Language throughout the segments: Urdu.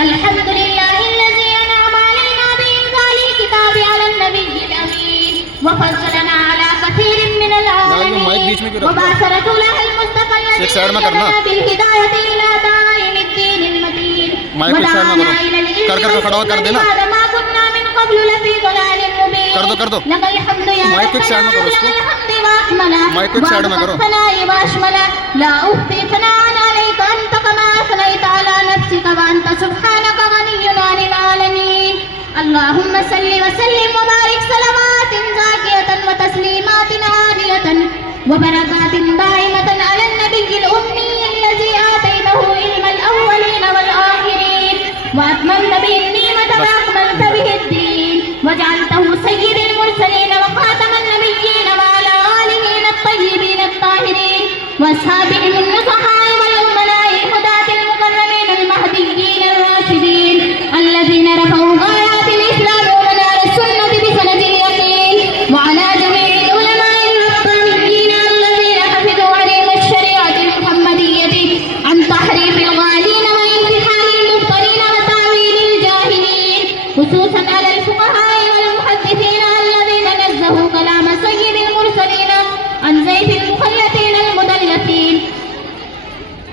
الحمد لله الذي أنعم علينا بإنزال الكتاب على النبي الأمين وفضلنا على كثير من العالمين وبعث رسوله المصطفى الذي أرشدنا بالهداية إلى دائم الدين المتين ودعانا إلى الإسلام ما كنا من قبل لفي ضلال مبين لك الحمد يا ربنا لك الحمد وأكمله ثناء وأشمله لا أخفي ثناء عليك أنت كما أثنيت على نفسك وأنت سبحانك غني عن العالمين. اللهم صل وسلم وبارك صلوات زاكية وتسليمات عالية وبركات دائمة على النبي الأمي الذي آتيته علم الأولين والآخرين وأتممت به النعمة وأكملت به الدين وجعلته سيد المرسلين وخاتم النبيين وعلى آله الطيبين الطاهرين وأصحابهم النصحاء والأمناء الهداة المكرمين المهديين الراشدين الذين رفعوا غايات الإسلام ومنار السنة بسند اليقين وعلى جميع العلماء الربانيين الذين حفظوا علم الشريعة المحمدية عن تحريف الغالين وانتحال المبطلين وتأويل الجاهلين خصوصا على الفقهاء والمحدثين الذين نزهوا كلام سيد المرسلين عن زيف المخيطين المدلسين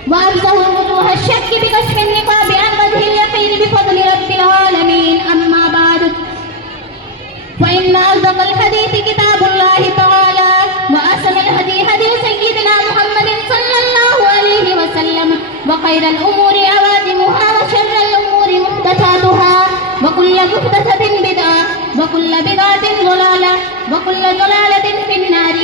وأبصروا وجوه الشك بكشف النقاب عن وجه اليقين بفضل رب العالمين. أما بعد فإن أصدق الحديث كتاب الله تعالى وأحسن الهدي هدي سيدنا محمد صلى الله عليه وسلم وخير الأمور عوادمها وشر الأمور محدثاتها وكل محدثة بدعة وكل بدعة ضلالة وكل ضلالة في النار.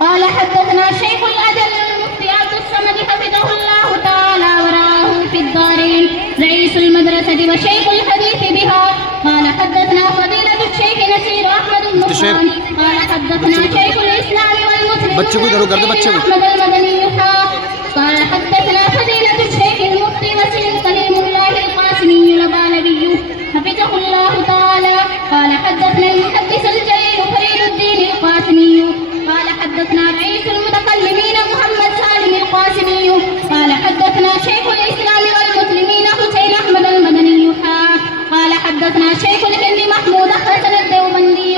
قال حدثنا شيخ الأجل المفتي عبد الصمد حفظه الله تعالى ورعاه في الدارين رئيس المدرسة وشيخ الحديث بها. قال حدثنا فضيلة الشيخ نسير أحمد النصراني قال حدثنا شيخ الإسلام والمسلمين أحمد المدني قال حدثنا فضيلة الشيخ المفتي وسيم كليم الله القاسمي البالبي حفظه الله تعالى. قال حدثنا المحدث الجليل فريد الدين القاسمي قال حدثنا رئيس المتكلمين محمد سالم القاسمي قال حدثنا شيخ الإسلام والمسلمين حسين أحمد المدني قال حدثنا شيخ الهند محمود حسن الدوبندي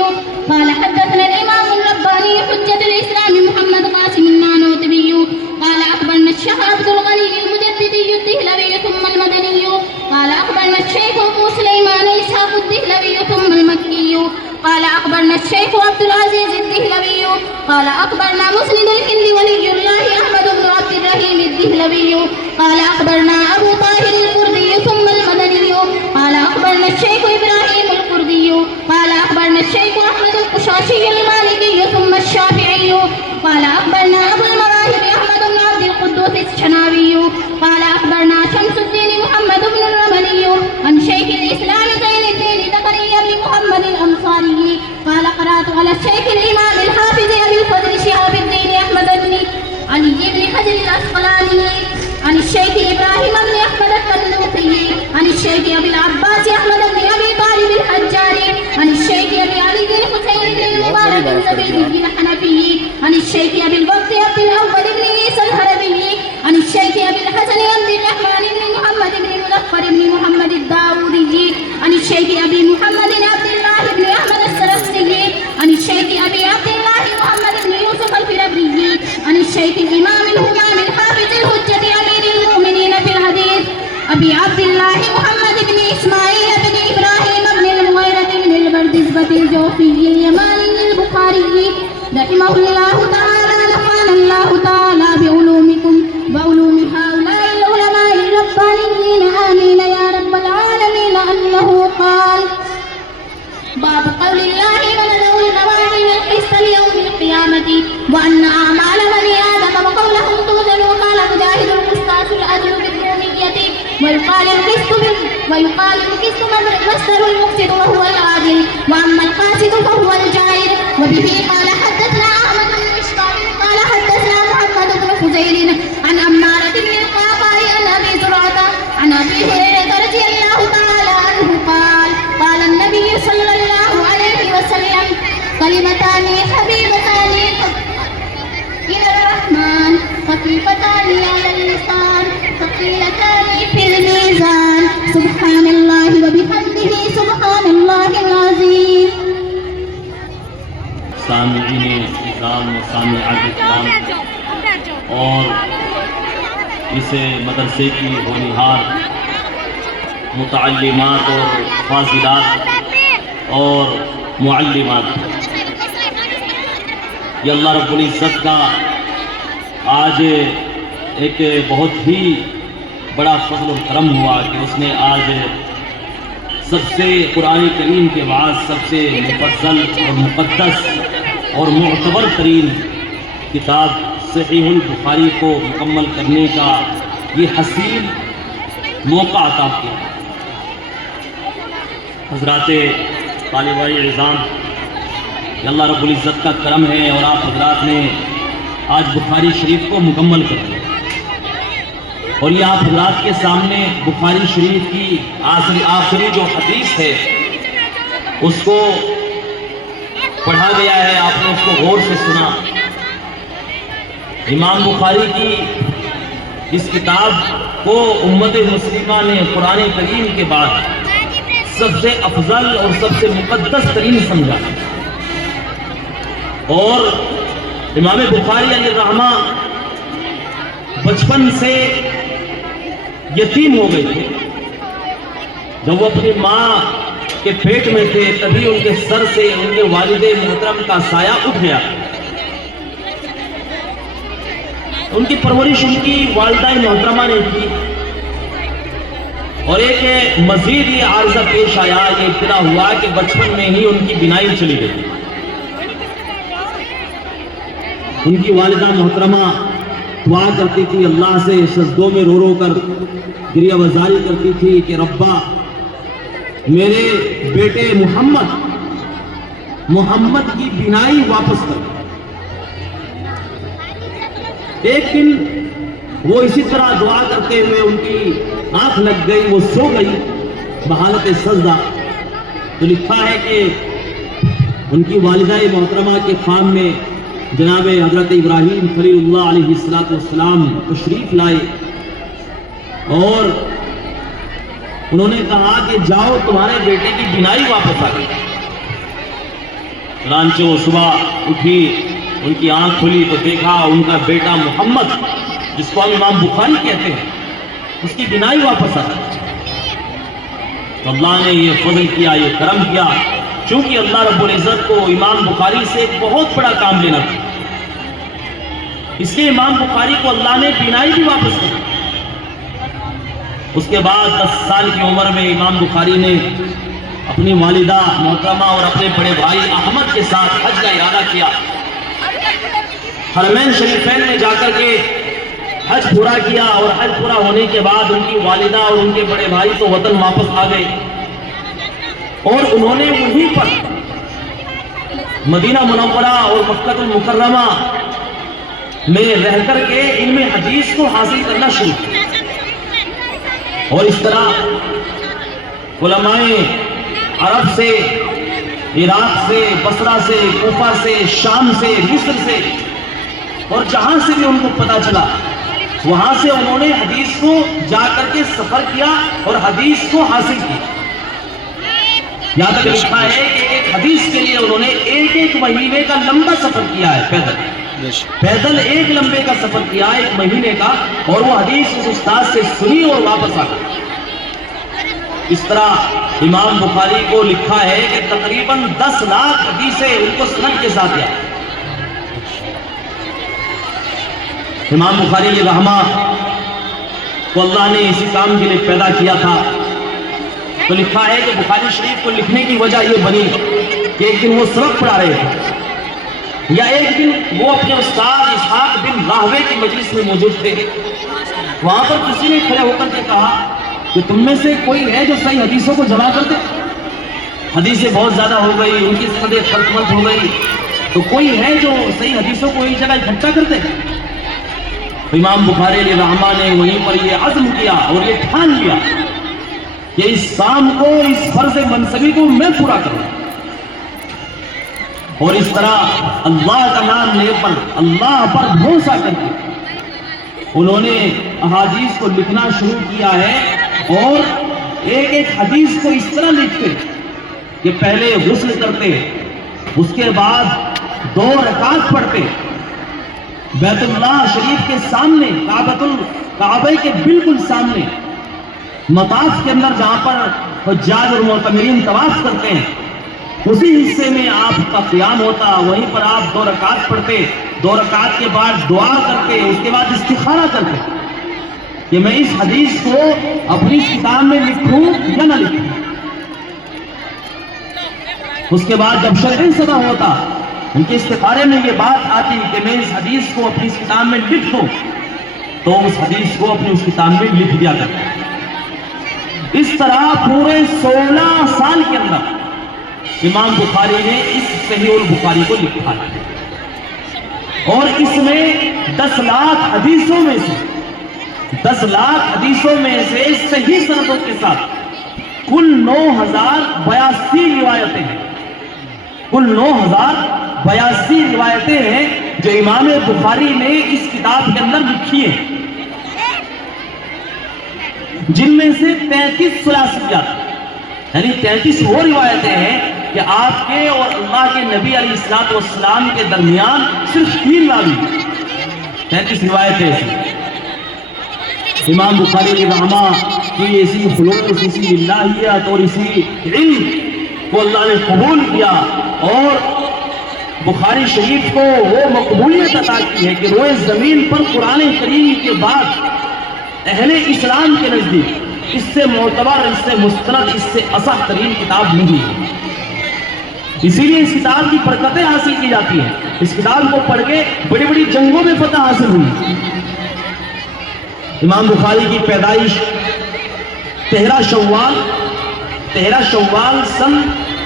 قال حدثنا الإمام الرباني حجة الإسلام محمد قاسم النانوتبي قال أخبرنا الشيخ عبد الغني المجددي الدهلوي ثم المدني قال أخبرنا الشيخ أبو سليمان إسحاق الدهلوي ثم المكي قال أخبرنا الشيخ عبد العزيز الدهلوي قال أخبرنا مسند الهند ولي الله أحمد بن عبد الرحيم الدهلوي قال أخبرنا أبو طاهر الكردي ثم المدني قال أخبرنا الشيخ إبراهيم الكردي قال أخبرنا الشيخ أحمد القشاشي المالكي ثم الشافعي قال أخبرنا أبو المواهب أحمد بن عبد القدوس الشناوي قال أخبرنا شمس الدين محمد بن الرملي عن شيخ الإسلام زين الدين زكريا بن محمد الأنصاري قال قرأت على الشيخ الإمام الحافظ أبي الفضل شهاب الدين أحمد بن علي بن حجر الأسقلاني عن الشيخ إبراهيم بن أحمد التنوخي عن الشيخ أبي العباس أحمد بن أبي طالب الحجاري عن الشيخ أبي علي بن حسين بن المبارك الزبيدي الحنفي عن الشيخ أبي الوقت عبد الأول بن عيسى الحربي عن الشيخ أبي الحسن عبد الرحمن بن محمد بن مظفر بن محمد الداودي عن الشيخ أبي محمد عبد الله بن أحمد السرخسي عن الشيخ أبي عبد الله محمد بن يوسف الفربري عن الشيخ الإمام الهمام الحافظ الحجة أمير المؤمنين في الحديث أبي عبد الله محمد بن إسماعيل بن إبراهيم بن المغيرة بن البردزبة الجوفي اليماني البخاري رحمه الله تعالى. نفعنا الله تعالى بعلومكم وعلوم هؤلاء العلماء الربانيين آمين يا رب العالمين. أنه قال باب قول الله ونذر الموازين القسط ليوم القيامة وأن أعمال بني آدم وقولهم توزن. وقال مجاهد القسطاس الأجر بالرومية ويقال القسط مصدر المقسط وهو العادل وأما القاسط فهو الجائر. وبه قال حدثنا أحمد بن إسماعيل قال حدثنا محمد بن فزيل عن أمارة بن القعقاع عن أبي زرعة عن أبي هريرة رضي الله تعالى عنه قال قال النبي صلى الله عليه وسلم كلمتان حبيبتان إلى الرحمن خفيفتان على اللسان ثقيلتان في الميزان. کرام و سامعات کرام اور اس مدرسے کی ہونہار متعلمات اور فاضلات اور معلمات، یہ اللہ رب العزت کا آج ایک بہت ہی بڑا فضل و کرم ہوا کہ اس نے آج سب سے قرآن کریم کے بعد سب سے مفضل اور مقدس اور معتبر ترین کتاب صحیح البخاری کو مکمل کرنے کا یہ حسین موقع عطا کیا۔ حضرات طالب اعزام، یہ اللہ رب العزت کا کرم ہے اور آپ حضرات نے آج بخاری شریف کو مکمل کر دیا، اور یہ آپ حضرات کے سامنے بخاری شریف کی آخری جو حدیث ہے اس کو پڑھا گیا ہے، آپ نے اس کو غور سے سنا۔ امام بخاری کی اس کتاب کو امت مسلمہ نے قرآن کریم کے بعد سب سے افضل اور سب سے مقدس ترین سمجھا، اور امام بخاری علیہ الرحمہ بچپن سے یتیم ہو گئے تھے۔ جب وہ اپنی ماں کے پیٹ میں تھے تبھی ان کے سر سے ان کے والد محترم کا سایہ اٹھ گیا۔ ان کی پرورش ان کی والدہ محترمہ نے کی، اور ایک مزید یہ عارضہ پیش آیا، یہ ابتلا ہوا کہ بچپن میں ہی ان کی بینائی چلی گئی۔ ان کی والدہ محترمہ دعا کرتی تھی اللہ سے، سجدوں میں رو رو کر گریہ وزاری کرتی تھی کہ ربا میرے بیٹے محمد کی بینائی واپس کر۔ ایک دن وہ اسی طرح دعا کرتے ہوئے ان کی آنکھ لگ گئی، وہ سو گئی بحالت سجدہ، تو لکھا ہے کہ ان کی والدہ محترمہ کے خواب میں جناب حضرت ابراہیم خلیل اللہ علیہ السلام تشریف لائے، اور انہوں نے کہا کہ جاؤ تمہارے بیٹے کی بینائی واپس آ گئی۔ چنانچہ وہ صبح اٹھی، ان کی آنکھ کھلی تو دیکھا ان کا بیٹا محمد، جس کو ہم امام بخاری کہتے ہیں، اس کی بینائی واپس آ گئی۔ تو اللہ نے یہ فضل کیا، یہ کرم کیا، چونکہ اللہ رب العزت کو امام بخاری سے ایک بہت بڑا کام لینا تھا، اس لیے امام بخاری کو اللہ نے بینائی بھی واپس کی۔ اس کے بعد 10 سال کی عمر میں امام بخاری نے اپنی والدہ محترمہ اور اپنے بڑے بھائی احمد کے ساتھ حج کا ارادہ کیا۔ حرمین شریفین میں جا کر کے حج پورا کیا، اور حج پورا ہونے کے بعد ان کی والدہ اور ان کے بڑے بھائی تو وطن واپس آ گئے، اور انہوں نے وہیں پر مدینہ منورہ اور مکہ المکرمہ میں رہ کر کے علم حدیث کو حاصل کرنا شروع کیا، اور اس طرح علماء عرب سے، عراق سے، بصرہ سے، کوفہ سے، شام سے، مصر سے، اور جہاں سے بھی ان کو پتا چلا وہاں سے انہوں نے حدیث کو جا کر کے سفر کیا اور حدیث کو حاصل کیا۔ یہاں تک لکھا ہے کہ ایک حدیث کے لیے انہوں نے ایک مہینے کا لمبا سفر کیا ہے، پیدل ایک لمبے کا سفر کیا 1 مہینے کا، اور وہ حدیث اس استاد سے سنی اور واپس آ گئی۔ اس طرح امام بخاری کو لکھا ہے کہ تقریباً 10 لاکھ حدیثیں ان کو سند کے ساتھ دیا۔ امام بخاری علیہ رحمہ کو اللہ نے اسی کام کے لیے پیدا کیا تھا، تو لکھا ہے کہ بخاری شریف کو لکھنے کی وجہ یہ بنی کہ ایک دن وہ سبق پڑھا رہے تھے، یا ایک دن وہ اپنے استاد اسحاق بن راہوے کی مجلس میں موجود تھے، وہاں پر کسی نے کھڑے ہو کر کے کہا کہ تم میں سے کوئی ہے جو صحیح حدیثوں کو جمع کر دے؟ حدیثیں بہت زیادہ ہو گئی، ان کی سندیں خلط ہو گئی، تو کوئی ہے جو صحیح حدیثوں کو ایک جگہ اکٹھا کر دے؟ امام بخاری علیہ رحمہ نے وہیں پر یہ عزم کیا اور یہ ٹھان لیا کہ اس کام کو، اس فرض منصبی کو میں پورا کروں، اور اس طرح اللہ کا نام لے پر، اللہ پر بھروسہ کر کے انہوں نے احادیث کو لکھنا شروع کیا ہے، اور ایک حدیث کو اس طرح لکھتے کہ پہلے غسل کرتے، اس کے بعد 2 رکعت پڑھتے بیت اللہ شریف کے سامنے کعبہ کے بالکل سامنے مطاف کے اندر جہاں پر حجاج اور معتمرین طواف کرتے ہیں اسی حصے میں آپ کا قیام ہوتا، وہیں پر آپ 2 رکعت پڑھتے، 2 رکعت کے بعد دعا کرتے، اس کے بعد استخارہ کرتے کہ میں اس حدیث کو اپنی کتاب میں لکھوں یا نہ لکھوں۔ اس کے بعد جب شرعی صدا ہوتا ان کے استخارے میں یہ بات آتی کہ میں اس حدیث کو اپنی کتاب میں لکھ دوں تو اس حدیث کو اپنی اس کتاب میں لکھ دیا کرتا۔ اس طرح پورے 16 سال کے اندر امام بخاری نے اس صحیح البخاری کو لکھا ہے، اور اس میں 10 لاکھ حدیثوں میں سے 10 لاکھ حدیثوں میں سے صحیح سندوں کے ساتھ کل 9082 روایتیں ہیں، کل 9082 روایتیں ہیں جو امام بخاری نے اس کتاب کے اندر لکھی ہیں، جن میں سے 33 ثلاثیات یعنی 33 وہ روایتیں ہیں کہ آپ کے اور اللہ کے نبی علیہ الصلوۃ والسلام کے درمیان صرف 3 راوی، 33 روایتیں ہیں۔ امام بخاری رحمہ کی اسی خلوص، اسی الہیت اور اسی علم کو اللہ نے قبول کیا اور بخاری شریف کو وہ مقبولیت عطا کی ہے کہ روئے زمین پر قرآن کریم کے بعد اہل اسلام کے نزدیک اس سے معتبر، اس سے مستند، اس سے اصح ترین کتاب نہیں ہے۔ اسی لیے اس کتاب کی برکتیں حاصل کی جاتی ہیں، اس کتاب کو پڑھ کے بڑی بڑی جنگوں میں فتح حاصل ہوئی۔ امام بخاری کی پیدائش 13 شوال سن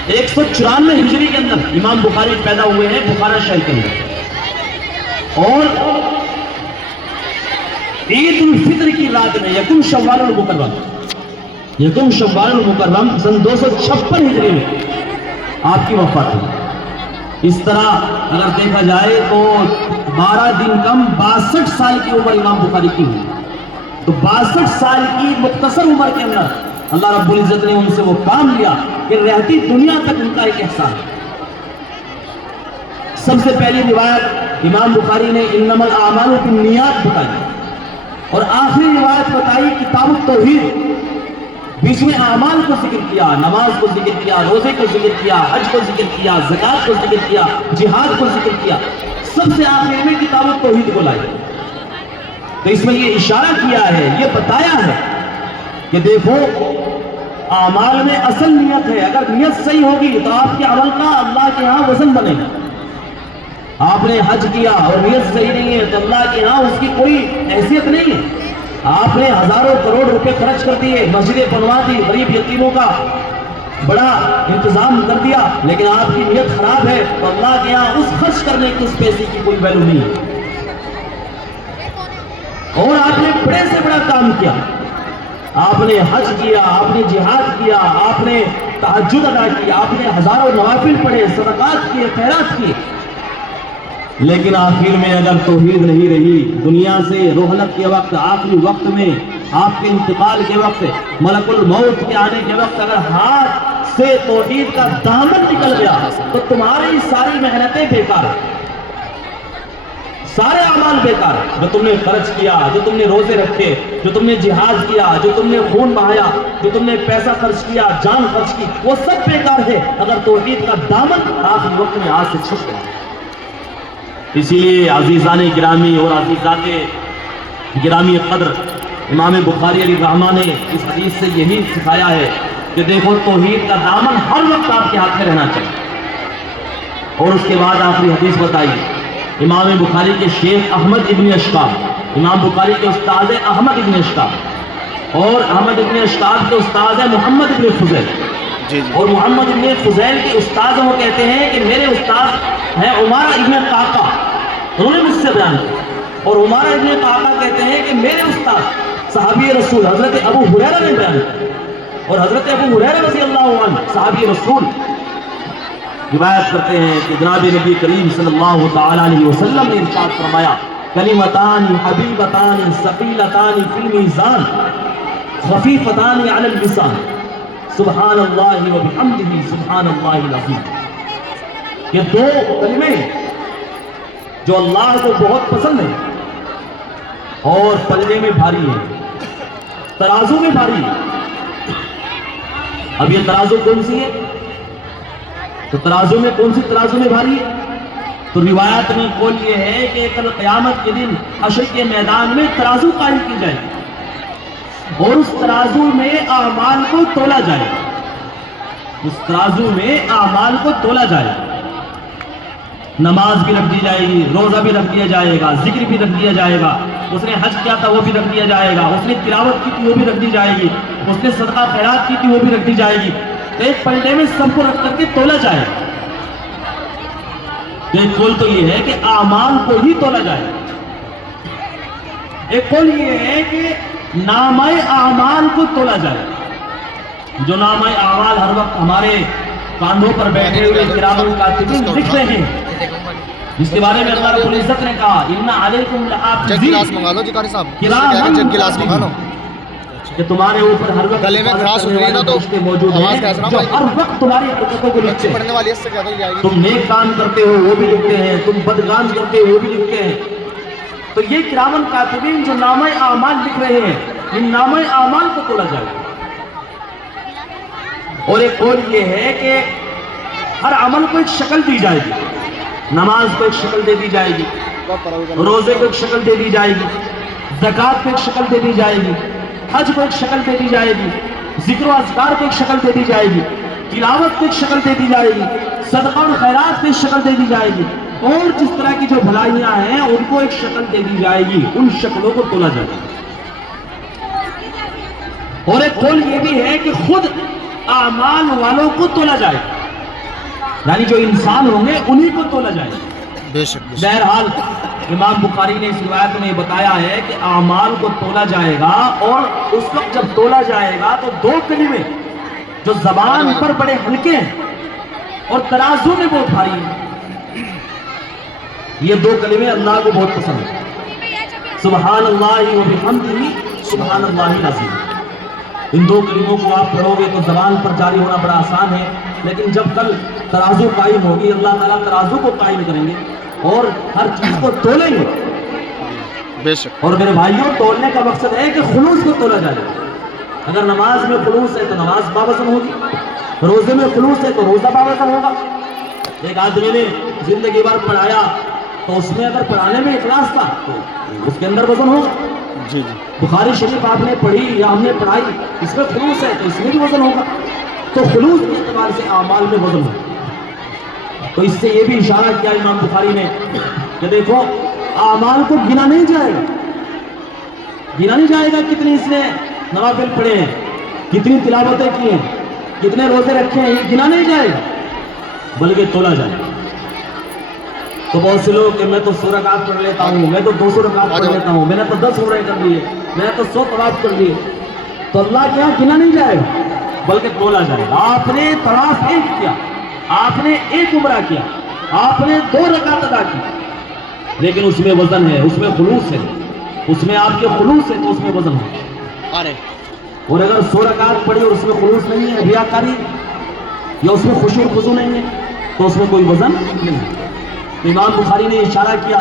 194 ہجری کے اندر امام بخاری پیدا ہوئے ہیں بخارا شہر کے اندر، اور عید الفطر کی رات میں یکم شوال المکرم سن 256 ہجری میں آپ کی وفات ہوئی۔ اس طرح اگر دیکھا جائے تو 12 دن کم 62 سال کی عمر امام بخاری کی ہوئی، تو 62 سال کی مختصر عمر کے اندر اللہ رب العزت نے ان سے وہ کام لیا کہ رہتی دنیا تک ان کا ایک احسان ہے۔ سب سے پہلی روایت امام بخاری نے انما الاعمال بالنیات بتائی، اور آخری روایت بتائی کتاب التوحید۔ بیچ میں اعمال کو ذکر کیا، نماز کو ذکر کیا، روزے کو ذکر کیا، حج کو ذکر کیا، زکوٰۃ کو ذکر کیا، جہاد کو ذکر کیا، سب سے آخر میں کتاب التوحید کو لائی۔ تو اس میں یہ اشارہ کیا ہے، یہ بتایا ہے کہ دیکھو اعمال میں اصل نیت ہے، اگر نیت صحیح ہوگی تو آپ کے عمل کا اللہ کے ہاں وزن بنے گا۔ آپ نے حج کیا اور نیت صحیح نہیں ہے تو اللہ کے ہاں اس کی کوئی حیثیت نہیں ہے۔ آپ نے ہزاروں کروڑ روپے خرچ کر دیے، مسجدیں بنوا دی، غریب یتیموں کا بڑا انتظام کر دیا، لیکن آپ کی نیت خراب ہے تو اللہ کے یہاں اس خرچ کرنے کی اس پیسے کی کوئی ویلو نہیں ہے۔ اور آپ نے بڑے سے بڑا کام کیا، آپ نے حج کیا، آپ نے جہاد کیا، آپ نے تہجد ادا کی، آپ نے ہزاروں نوافل پڑھے، صدقات کیے، خیرات کیے، لیکن آخر میں اگر توحید نہیں رہی، دنیا سے رحلت کے وقت، آخری وقت میں، آپ کے انتقال کے وقت، ملک الموت کے آنے کے وقت اگر ہاتھ سے توحید کا دامن نکل گیا تو تمہاری ساری محنتیں بیکار ہیں، سارے اعمال بیکار ہیں۔ جو تم نے خرچ کیا، جو تم نے روزے رکھے، جو تم نے جہاد کیا، جو تم نے خون بہایا، جو تم نے پیسہ خرچ کیا، جان خرچ کی، وہ سب بیکار ہے اگر توحید کا دامن آخری وقت میں ہاتھ سے چھوٹ گیا۔ اسی لیے عزیزان گرامی اور عزیزات گرامی قدر، امام بخاری علیہ رحمہ نے اس حدیث سے یہی سکھایا ہے کہ دیکھو توحید کا دامن ہر وقت آپ کے ہاتھ میں رہنا چاہیے۔ اور اس کے بعد آخری حدیث بتائی امام بخاری کے شیخ احمد ابن اشکاب، امام بخاری کے استاد احمد ابن اشکاب، اور احمد ابن اشکاب کے استاد محمد ابن فضیل، اور محمد ابن فضیل کے استاد وہ کہتے ہیں کہ میرے استاد ہیں عمارہ ابن قعقاع، انہوں نے مجھ سے بیان کیا، اور عمارہ ابن قعقاع کہتے ہیں کہ میرے استاد صحابی رسول حضرت ابو ہریرہ نے بیان کیا، اور حضرت ابو ہریرہ رضی اللہ عنہ صحابی رسول روایت کرتے ہیں کہ جناب نبی کریم صلی اللہ تعالی علیہ وسلم نے ارشاد فرمایا کلمتان حبیبتان ثقیلتان فی المیزان خفیفتان علی اللسان سبحان اللہ و بحمدہ سبحان اللہ العظیم۔ یہ دو کلمے جو اللہ کو بہت پسند ہے اور پلے میں بھاری ہے، ترازو میں بھاری ہے. اب یہ ترازو کون سی ہے؟ تو ترازو میں کون سی ترازو میں بھاری ہے؟ تو روایت میں قول یہ ہے کہ کل قیامت کے دن حشر کے میدان میں ترازو قائم کی جائے اور اس ترازو میں اعمال کو تولا جائے. اس ترازو میں اعمال کو تولا جائے. نماز بھی رکھ دی جائے گی، روزہ بھی رکھ دیا جائے گا، ذکر بھی رکھ دیا جائے گا، اس نے حج کیا تھا وہ بھی رکھ دیا جائے گا، اس نے تلاوت کی تھی وہ بھی رکھ دی جائے گی، اس نے صدقہ خیرات کی تھی وہ بھی رکھ دی جائے گی. تو ایک پلڑے میں سب کو رکھ کر کے تولا جائے. ایک قول تو یہ ہے کہ اعمال کو ہی تولا جائے. ایک قول یہ ہے کہ نامہ اعمال کو تولا جائے. جو نامہ اعمال ہر وقت ہمارے کاندھوں پر بیٹھے ہوئے کرام کاتبین لکھ رہے ہیں، جس کے بارے میں اللہ رب العزت نے کہا ان علیکم لحافظین کہ تمہارے اوپر ہر وقت گلے میں خراش ہو رہی ہے نا تو موجود آواز ہیں کیسا جو ہر وقت تمہاری حرکتوں کو لکھتے ہیں. پڑھنے والی ہے اس سے زیادہ ہی جائے گی. تم نیک کام کرتے ہو وہ بھی لکھتے ہیں، تم بدکام کرتے ہو وہ بھی لکھتے ہیں. تو یہ کرامن کاتبین جو نامہ اعمال لکھ رہے ہیں، ان نامہ اعمال کو تولا جائے. اور ایک قول یہ ہے کہ ہر عمل کو ایک شکل دی جائے گی. نماز کو ایک شکل دے دی جائے گی، روزے کو ایک شکل دے دی جائے گی، زکوٰۃ کو ایک شکل دے دی جائے گی، حج کو ایک شکل دے دی جائے گی، ذکر و اذکار کو ایک شکل دے دی جائے گی، تلاوت کو ایک شکل دے دی جائے گی، صدقہ اور خیرات کو ایک شکل دے دی جائے گی، اور جس طرح کی جو بھلائیاں ہیں ان کو ایک شکل دے دی جائے گی. ان شکلوں کو تولا جائے گا. اور ایک قول یہ بھی ہے کہ خود اعمال والوں کو تولا جائے گا، یعنی جو انسان ہوں گے انہی کو تولا جائے گا. بے شک بے شک. بہرحال امام بخاری نے اس روایت میں بتایا ہے کہ اعمال کو تولا جائے گا، اور اس وقت جب تولا جائے گا تو دو کلمے جو زبان پر بڑے ہلکے ہیں اور ترازو میں بہت بھاری ہیں، یہ دو کلمے اللہ کو بہت پسند ہیں. سبحان اللہ و بحمدہ سبحان اللہ العظیم. ان دو کلموں کو آپ پڑھو گے تو زبان پر جاری ہونا بڑا آسان ہے، لیکن جب کل ترازو قائم ہوگی اللہ تعالیٰ ترازو کو قائم کریں گے اور ہر چیز کو تولیں گے. بے شک. اور میرے بھائیوں تولنے کا مقصد ہے کہ خلوص کو تولا جائے. اگر نماز میں خلوص ہے تو نماز باوزن ہوگی، روزے میں خلوص ہے تو روزہ باوزن ہوگا. ایک آدمی نے زندگی بھر پڑھایا تو اس میں اگر پڑھانے میں اخلاص تھا تو اس کے اندر وزن ہوگا. جی جی. بخاری شریف آپ نے پڑھی یا ہم نے پڑھائی، اس میں خلوص ہے تو اس میں بھی وزن ہوگا. تو خلوص کے اعتبار سے اعمال میں وزن ہوگا. تو اس سے یہ بھی اشارہ کیا امام بخاری نے کہ دیکھو اعمال کو گنا نہیں جائے گا، گنا نہیں جائے گا کتنی اس نے نوافل پڑھے ہیں، کتنی تلاوتیں کی ہیں، کتنے روزے رکھے ہیں، یہ گنا نہیں جائے گا بلکہ تولا جائے گا. تو بہت سے لوگ کہ میں تو 100 رکعت پڑھ لیتا ہوں، میں تو 200 رکعت پڑھ لیتا ہوں، میں نے تو 10 عمرے کر لیے، میں نے تو 100 طواف کر لیے. تو اللہ کے یہاں گنا نہیں جائے گا بلکہ تولا جائے گا. آپ نے طواف ایک کیا، آپ نے ایک عمرہ کیا، آپ نے 2 رکعت ادا کی، لیکن اس میں وزن ہے، اس میں خلوص ہے، اس میں آپ کے خلوص ہے تو اس میں وزن ہے. اور اگر 100 رکعت پڑھی اور اس میں خلوص نہیں ہے، ریاکاری یا اس میں خشوع خضوع نہیں ہے تو اس میں کوئی وزن نہیں ہے. امام بخاری نے اشارہ کیا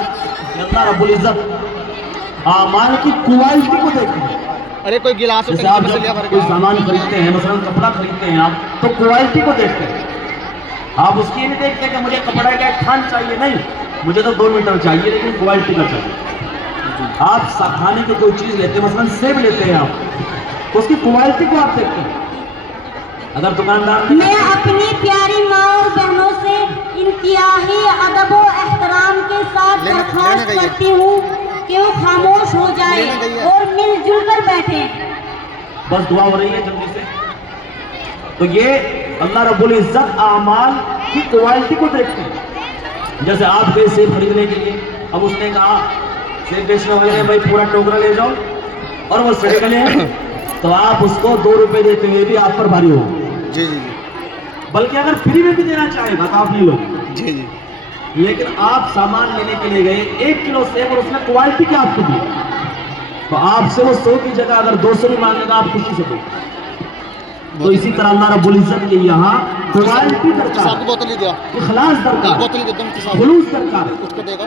کہ اللہ رب العزت اعمال کی کوالٹی کو دیکھتے ہیں. ارے کوئی گلاس جیسے آپ جب کوئی سامان خریدتے ہیں، مثلا کپڑا خریدتے ہیں آپ، تو کوالٹی کو دیکھتے ہیں. آپ اس کی نہیں دیکھتے کہ مجھے کپڑے کا ایک تھان چاہیے، نہیں، مجھے تو 2 میٹر چاہیے لیکن کوالٹی کا چاہیے. آپ کھانے کی کوئی چیز لیتے ہیں، مثلا سیب لیتے ہیں آپ، تو اس کی کوالٹی کو آپ دیکھتے ہیں. اگر دکاندار میں اپنی پیاری ماں اور بہنوں سے انتہائی ادب و احترام کے ساتھ درخواست کرتی ہوں کہ وہ خاموش ہو جائے اور مل جل کر بیٹھیں. بس دعا ہو رہی ہے جلدی سے. تو یہ اللہ رب العزت اعمال کی کوالٹی کو دیکھتے ہیں. جیسے آپ گئے سیب خریدنے کے لیے، اب اس نے کہا سیب بیچنے والے نے بھائی پورا ٹوکرا لے جاؤ اور وہ سڑے گلے ہیں، تو آپ اس کو 2 روپے دیتے ہوئے بھی آپ پر بھاری ہوگا. جی جی جی. بلکہ اگر فری میں بھی دینا چاہے گا تو آپ نہیں لوگ. جی جی. لیکن آپ سامان لینے کے لیے گئے 1 کلو سیب اور اس نے کوالٹی کیا آپ کو دی، تو آپ سے وہ 100 کی جگہ اگر 200 بھی مانگے گا آپ خوشی سے دو. تو اسی طرح اللہ رب العزت کے یہاں کوالٹی درکار، بوتل ہی دیا، اخلاص درکار، بوتل ہی دے دو، خلوص درکار. اس کو دے گا.